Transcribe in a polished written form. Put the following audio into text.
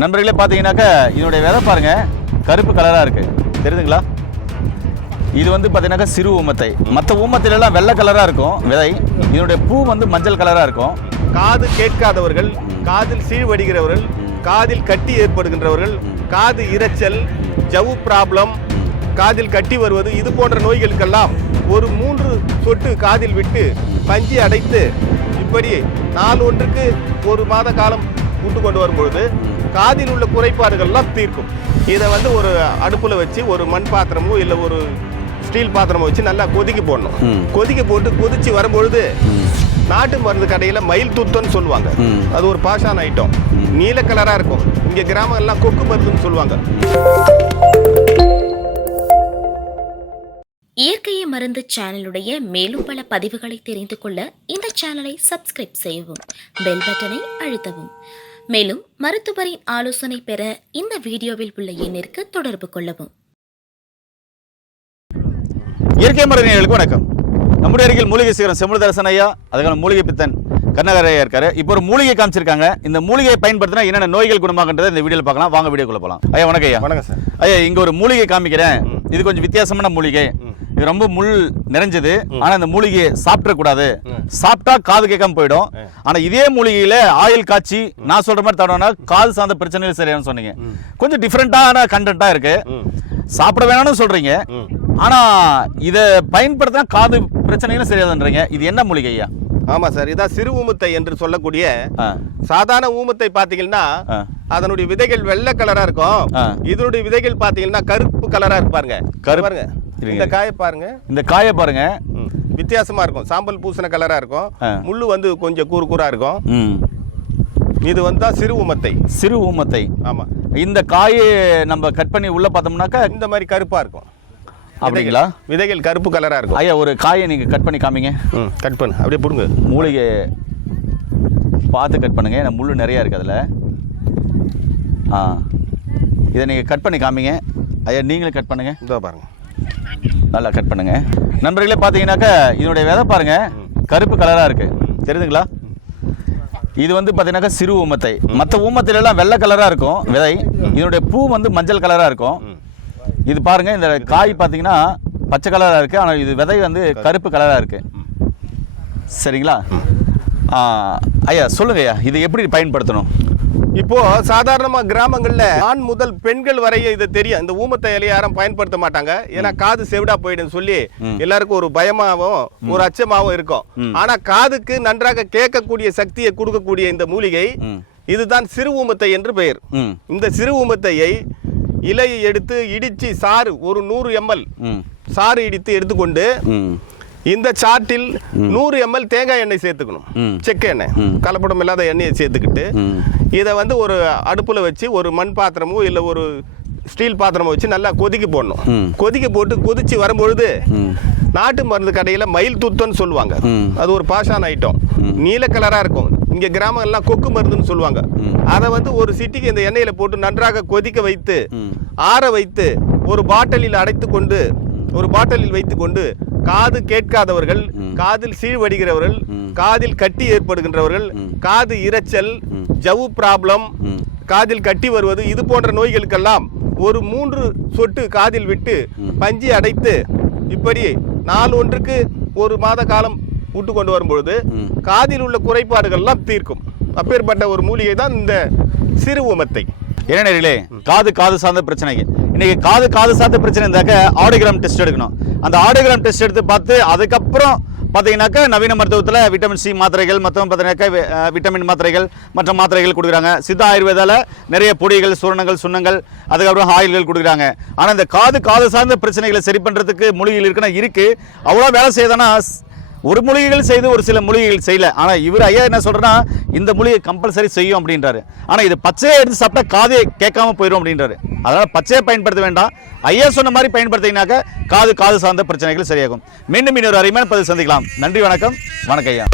நண்பர்களே பார்த்தீங்கன்னாக்கா இதனுடைய விதை பாருங்க கருப்பு கலராக இருக்குது, தெரியுதுங்களா? இது வந்து பார்த்தீங்கன்னாக்கா சிறு ஊமத்தை. மற்ற ஊமத்திலெல்லாம் வெள்ளை கலராக இருக்கும் விதை. இதனுடைய பூ வந்து மஞ்சள் கலராக இருக்கும். காது கேட்காதவர்கள், காதில் சீழ்வடிகிறவர்கள், காதில் கட்டி ஏற்படுகின்றவர்கள், காது இரைச்சல், ஜவ்வு ப்ராப்ளம், காதில் கட்டி வருவது, இது போன்ற நோய்களுக்கெல்லாம் ஒரு 3 சொட்டு காதில் விட்டு பஞ்சி அடைத்து இப்படி நாள் ஒன்றுக்கு 1 மாத காலம் கூட்டு கொண்டு வரும்பொழுது காதில் உள்ள குறைபாடுகள்லாம் தீர்க்கும். இதை வந்து ஒரு அடுப்பில் வச்சு ஒரு மண் பாத்திரமோ இல்லை ஒரு ஸ்டீல் பாத்திரமோ வச்சு நல்லா கொதிக்க போடணும். கொதிக்க போட்டு கொதிச்சு வரும்பொழுது நாட்டு மருந்து கடையில் மயில் துத்தன்னு சொல்லுவாங்க. அது ஒரு பாஷான ஐட்டம், நீல கலராக இருக்கும். இங்கே கிராமங்கள்லாம் கொக்கு மருந்துன்னு சொல்லுவாங்க. இயற்கையை மருந்து சேனலுடைய மேலும் பல பதிவுகளை தெரிந்து கொள்ள இந்த சேனலை சப்ஸ்கிரைப் செய்யவும், பெல் பட்டனை அழுத்தவும். மேலும் மருத்துவரின் ஆலோசனை பெற இந்த வீடியோவில் உள்ள எண்ணிற்கு தொடர்பு கொள்ளவும். இயற்கை மருத்துவர்களுக்கு வணக்கம். நம்முடைய அருகில் மூலிகை சீரம் செமுதரசன் ஐயா, அதுக்கான மூலிகை பித்தன் கண்ணகர் ஐயா இருக்காரு. இப்போ ஒரு மூலிகை காமிச்சிருக்காங்க. இந்த மூலிகையை பயன்படுத்தினா என்னென்ன நோய்கள் குணமாகன்றதை இந்த வீடியோவில் பார்க்கலாம். வாங்க வீடியோக்குள்ள போகலாம். ஐயா வணக்கம். ஐயா வணக்கம் சார். ஐயா இங்க ஒரு மூலிகை காமிக்கிறேன். இது கொஞ்சம் வித்தியாசமான மூலிகை. இது ரொம்ப முள் நிறைஞ்சது. ஆனா இந்த மூலிகையை சாப்பிடக்கூடாது, சாப்பிட்டா காது கேட்காம போயிடும். ஆனா இதே மூலிகையில ஆயில் காய்ச்சி நான் சொல்ற மாதிரி தடவைனா காது சார்ந்த பிரச்சனைகள் சரியானு சொன்னீங்க. கொஞ்சம் டிஃப்ரெண்டான கண்டென்ட்டா இருக்கு. சாப்பிட வேணாம்னு சொல்றீங்க, ஆனா இதை பயன்படுத்தினா காது பிரச்சனைகளும் சரியாதுன்றீங்க. இது என்ன மூலிகை ஐயா? ஆமா சார், இதான் சிறு ஊமத்தை என்று சொல்லக்கூடிய சாதாரண ஊமத்தை பாத்தீங்கன்னா அதனுடைய விதைகள் வெள்ளை கலரா இருக்கும். இதனுடைய விதைகள் பாத்தீங்கன்னா கருப்பு கலரா இருப்பாருங்க. பாருங்க, இந்த காயை பாருங்க, இந்த காயை பாருங்க, வித்தியாசமா இருக்கும். சாம்பல் பூசண கலரா இருக்கும். முள்ளு வந்து கொஞ்சம் கூறு கூறா இருக்கும். இது வந்து சிறு ஊமத்தை. சிறு ஊமத்தை. ஆமா, இந்த காயை நம்ம கட் பண்ணி உள்ள பார்த்தோம்னாக்கா இந்த மாதிரி கருப்பா இருக்கும். அப்படிங்களா? விதைகள் கருப்பு கலரா இருக்கும். ஐயா ஒரு காயை நீங்க கட் பண்ணி காமிங்க. கட் பண்ணு, அப்படியே புடுங்க. மூலிகை பார்த்து கட் பண்ணுங்க, ஏன்னா முள்ளு நிறைய இருக்கு அதுல. இதை நீங்க கட் பண்ணி காமிங்க. ஐயா நீங்களும் கட் பண்ணுங்க. இதோ பாருங்க, நல்லா கட் பண்ணுங்க. நண்பர்களே பார்த்தீங்கன்னாக்கா இதனுடைய விதை பாருங்க கருப்பு கலராக இருக்கு, தெரியுதுங்களா? இது வந்து பார்த்தீங்கன்னாக்கா சிறு ஊமத்தை. மற்ற ஊமத்திலெல்லாம் வெள்ளை கலராக இருக்கும் விதை. இதனுடைய பூ வந்து மஞ்சள் கலராக இருக்கும். இது பாருங்க, இந்த காய் பார்த்தீங்கன்னா பச்சை கலராக இருக்கு, ஆனால் இது விதை வந்து கருப்பு கலராக இருக்கு. சரிங்களா? ஐயா சொல்லுங்க ஐயா, இது எப்படி பயன்படுத்தணும்? இப்போ சாதாரணமா கிராமங்கள்ல ஆண் முதல் பெண்கள் வரைய இது தெரியும். இந்த ஊமத்தை இலையை யாரும் பயன்படுத்த மாட்டாங்க. ஏன்னா காது செவிடா போயிடும் சொல்லி எல்லாருக்கும் ஒரு பயமாவும் ஒரு அச்சமாவும் இருக்கும். ஆனா காதுக்கு நன்றாக கேட்கக்கூடிய சக்தியை கொடுக்கக்கூடிய இந்த மூலிகை இதுதான் சிறு ஊமத்தை என்று பெயர். இந்த சிறு ஊமத்தையை இலையை எடுத்து இடிச்சு சாறு ஒரு 100 ml சாறு இடித்து எடுத்துக்கொண்டு இந்த சாட்டில் 100 ml தேங்காய் எண்ணெய் சேர்த்துக்கணும். செக்க எண்ணெய், கலப்படம் இல்லாத எண்ணெயை சேர்த்துக்கிட்டு இதை வந்து ஒரு அடுப்பில் வச்சு ஒரு மண் பாத்திரமோ இல்லை ஒரு ஸ்டீல் பாத்திரமோ வச்சு நல்லா கொதிக்க போடணும். கொதிக்க போட்டு கொதிச்சு வரும்பொழுது நாட்டு மருந்து கடையில் மயில் துத்தன்னு சொல்லுவாங்க. அது ஒரு பாஷான ஐட்டம், நீல கலராக இருக்கும். இங்கே கிராமங்கள்லாம் கொக்கு மருந்துன்னு சொல்லுவாங்க. அதை வந்து ஒரு சிட்டிக்கு இந்த எண்ணெயில் போட்டு நன்றாக கொதிக்க வைத்து ஆற வைத்து ஒரு பாட்டிலில் வைத்து கொண்டு காது கேட்காதவர்கள், காதில் சீழ்வடிகிறவர்கள், காதில் கட்டி ஏற்படுகின்றவர்கள், காது இரைச்சல், ஜவ்வு ப்ராப்ளம், காதில் கட்டி வருவது, இது போன்ற நோய்களுக்கெல்லாம் ஒரு 3 சொட்டு காதில் விட்டு பஞ்சி அடைத்து இப்படி நாள் ஒன்றுக்கு 1 மாத காலம் விட்டு கொண்டு வரும்பொழுது காதில் உள்ள குறைபாடுகள்லாம் தீர்க்கும். அப்பேற்பட்ட ஒரு மூலிகை தான் இந்த சிறு ஊமத்தை. ஏனே காது சார்ந்த பிரச்சனைக்கு இன்னைக்கு காது சார்ந்த பிரச்சனை இருந்தாக்க ஆடியோகிராம் டெஸ்ட் எடுக்கணும். அந்த ஆடியோகிராம் டெஸ்ட் எடுத்து பார்த்து அதுக்கப்புறம் பார்த்தீங்கன்னாக்கா நவீன மருத்துவத்தில் விட்டமின் சி மாத்திரைகள், மற்ற பார்த்தீங்கன்னாக்கா விட்டமின் மாத்திரைகள், மற்ற மாத்திரைகள் கொடுக்குறாங்க. சித்த ஆயுர்வேதாவில் நிறைய பொடிகள், சூரணங்கள், சுண்ணங்கள், அதுக்கப்புறம் ஆயில்கள் கொடுக்குறாங்க. ஆனால் இந்த காது சார்ந்த பிரச்சனைகளை சரி பண்ணுறதுக்கு மூலிகைகள் இருக்குன்னா இருக்குது. அவ்வளோ வேலை செய்யுதுன்னா ஒரு மூலிகைகள் செய்து ஒரு சில மூலிகைகள் செய்யல. ஆனால் இவர் ஐயா என்ன சொல்கிறேன்னா இந்த மூலிகை கம்பல்சரி செய்யும் அப்படின்றாரு. ஆனால் இது பச்சையை எடுத்து சாப்பிட்டா காதே கேட்காம போயிடும் அப்படின்றாரு. அதனால் பச்சையை பயன்படுத்த வேண்டாம். ஐயா சொன்ன மாதிரி பயன்படுத்தினாக்க காது சார்ந்த பிரச்சனைகள் சரியாகும். மீண்டும் இன்னொரு அருமையான பதிவு சந்திக்கலாம். நன்றி, வணக்கம். வணக்கம் ஐயா.